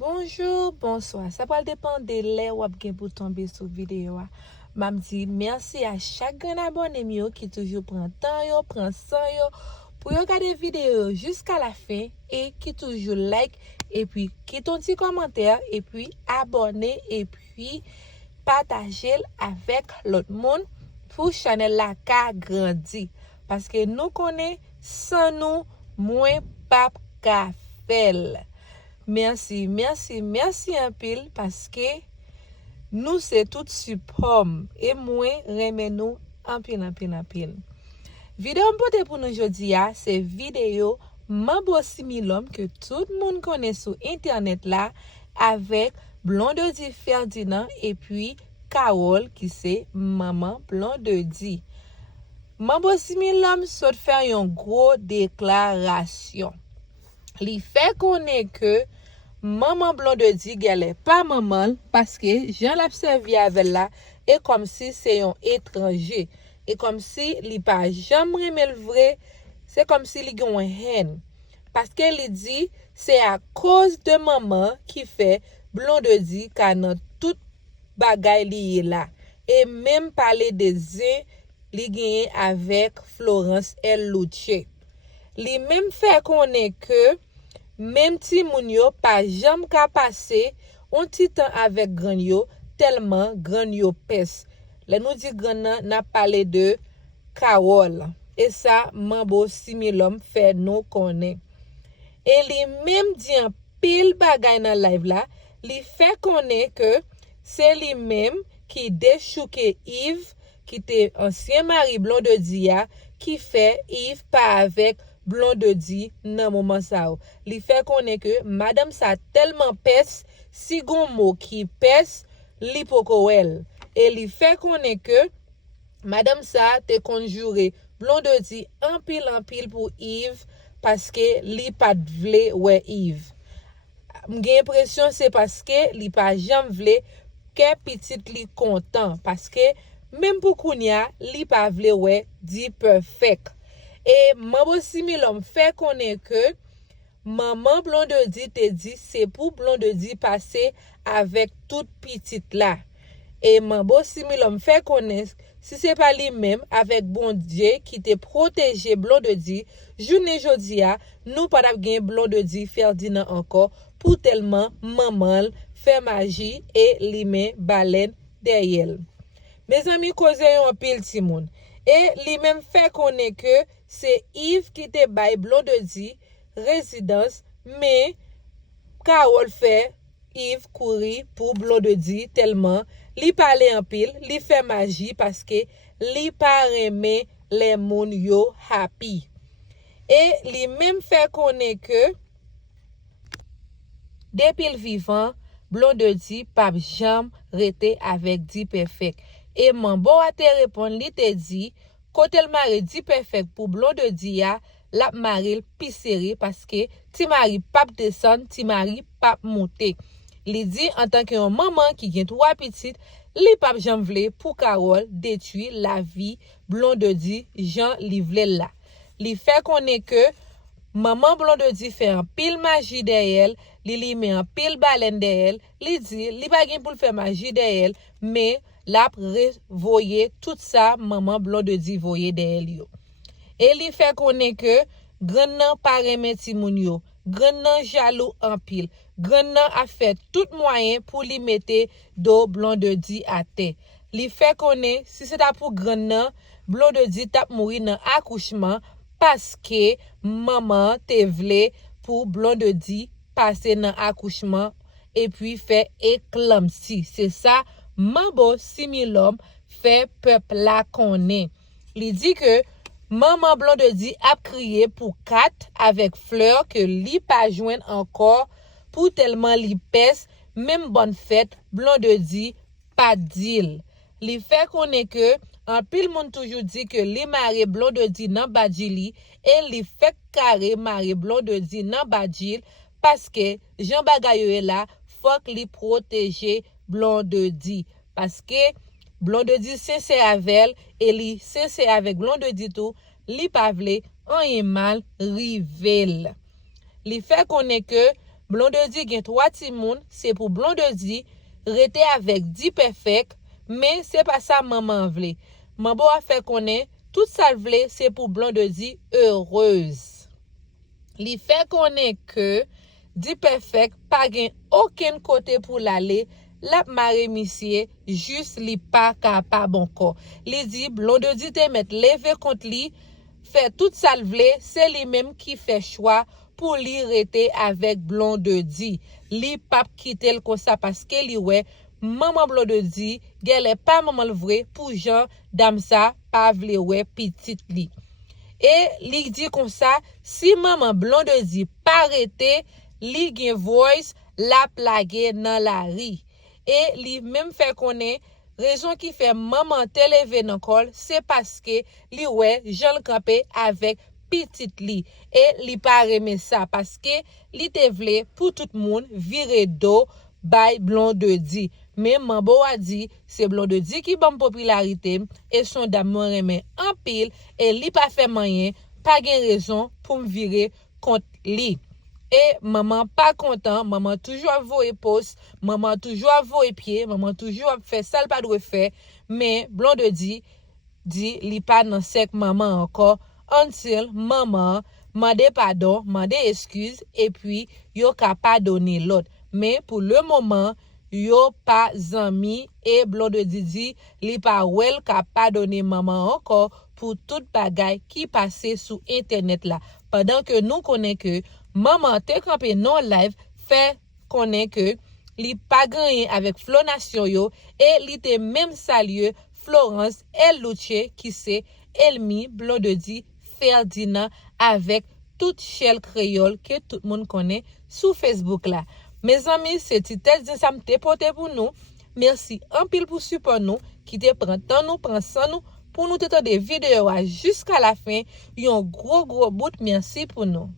Bonjour, bonsoir. Ça va dépendre de l'heure où vous pour tomber sur vidéo. M'a dit merci à chaque abonné qui toujours prend temps, prend temps pour regarder vidéo jusqu'à la fin et qui toujours like et puis qui ton petit commentaire et puis abonner et puis partager avec l'autre monde pour channel la ka grandi parce que nous connaît sans nous moins pas ka faire. Merci un pile parce que nous c'est tout support et moi remet nous en pile. Vidéo m'pote pour nous aujourd'hui c'est vidéo Mambo Similom que tout le monde connaît sur internet là avec Blondedi Ferdinand et puis Carole qui c'est maman Blondedi. Mambo Similom saute faire une grosse déclaration. Li fait connaître que maman Blondedi gale pas maman parce que Jean l'observé avec là et comme si c'est un étranger et comme si li pas jamais remel vrai, c'est comme si li gon haine parce que li dit c'est à cause de maman qui fait Blondedi quand tout bagay li là et même parler des li gagné avec Florence El Luce. Li même fait connaître que même ti moun yo pas jam ka passer un petit temps avec grand yo tellement grand yo pes. Là nous dit grand n'a parlé de Carole et ça Mambo Similom fait nous connaît. Et li même dit en pile bagay dans live là, li fait connaître que c'est lui même qui déchouke Yves qui était ancien mari Blondedi qui fait Yves pas avec Blondedi nan moment ça. Li fait connaître que madame ça tellement pes si gon mot qui pes li poko el. Et li fait connaître que madame ça te conjuré Blondedi en pile pour Yves parce que li pas vle ouais Yves. M'gen impression c'est parce que li pas jamais vle que petite li content parce que même pour kounya li pas vle ouais dit perfect. Et Mambo Similom fait connaître que maman Blondedi te dit c'est pour Blondedi passer avec toute petite là. Et Mambo Similom fait connaître si c'est pas lui-même avec bon Dieu qui te protégé Blondedi, journée jodia nous pas gagner Blondedi Ferdinand encore pour tellement maman fait magie et li met baleine derrière. Mes amis cause un pile ti moun. Et li même fait connaître que c'est Yves qui te bay Blondedi résidence mais Carole fait Yves courir pour Blondedi tellement li parle en pile, li fait magie parce que li pas aimer les moun yo happy. Et li même fait connaître que depuis le vivant Blondedi pas jam rete avec dit perfect. Et Mambo a te répondre li te dit côté le mari dit perfect pour Blondedi la mari pisserie parce que ti mari pas descendre, ti mari pas monter. Li dit en tant que maman qui gen 3 petites, li pas jam vle pour Carole détruire la vie Blondedi Jean li vle là. Li fait connaître que maman Blondedi fait un pile magie derrière, li met un pile baleine derrière, li dit li pa gen pour faire magie derrière, mais la voyer tout ça maman Blondedi voyer derrière yo. Et li fait connaître que grand nan pa reme ti moun yo, grand nan jaloux en pile, grand nan a fait tout moyen pour li mette do Blondedi à terre. Li fait connaître si c'est pour grand nan Blondedi tap mouri dans accouchement parce que maman te vle pour Blondedi passer dans accouchement et puis fait éclampsie. C'est ça Mambo Similom fait peuple la connaît. Li dit que maman Blondedi a crié pour 4 avec fleur que li pas joindre encore pour tellement li pèse même bonne fête Blondedi pas deal. Li fait connaître que en pile monde toujours dit que li mari Blondedi nan badjili et li fait carré mari Blondedi nan badjil parce que Jean Bagay là faut li protéger Blondedi parce que Blondedi sincère avec elle et li sincère avec Blondedi tout li pa vle an mal rivel. Li fait connaître que Blondedi gen 3 ti moun, c'est pour Blondedi rete avec Di Perfect, mais c'est pas ça maman vle. Maman a fait connaître tout ça vle, c'est pour Blondedi heureuse. Li fait connaître que Di Perfect pas gen aucun côté pour l'aller, la mare misye juste li pas capable encore. Li dit Blondedi te met levé contre li, fait tout ça vle, c'est lui même qui fait choix pour li rete avec Blondedi. Li pas quitter le comme ça parce que li ouais maman Blondedi gèle pas maman le vrai pour Jean dame ça pas vle ouais petite li. Et li dit comme ça, si maman Blondedi pas arrêté, li gen voice la plague dans la rue. Et li même fait connaître raison qui fait maman te levé dans col, c'est parce que li ouais Jean le campé avec petite li. Et li pas remet ça parce que li te vle pour tout le monde virer dos by Blondedi. Mais Mambo a dit c'est Blondedi qui bon popularité et son dame remet en pile et li pas fait moyen, pas gen raison pour me virer contre li. Et maman pas content, maman toujours voye poste, maman toujours voye pied, maman toujours fait ça le pas de faire, mais Blondedi dit li pas dans sec maman encore until maman mande pardon, mande excuse et puis yo ka pardonner l'autre. Mais pour le moment yo pas zami et Blondedi dit li pas wel ka pardonner maman encore pour toute bagay qui passait sur internet là. Pendant que nous connaît que maman te campé non live fait connaît que li pas gagné avec Flo Nation yo et li te même salué Florence El Luce qui c'est Elmi Blondedi Ferdinand avec toute chelle créole que tout le monde connaît sur Facebook là. Mes amis, c'est titel de ça m'te porté pour nous. Merci en pile pour support nous qui te prend temps nous prend soin nous pour nous te des vidéos jusqu'à la fin. Un gros bout merci pour nous.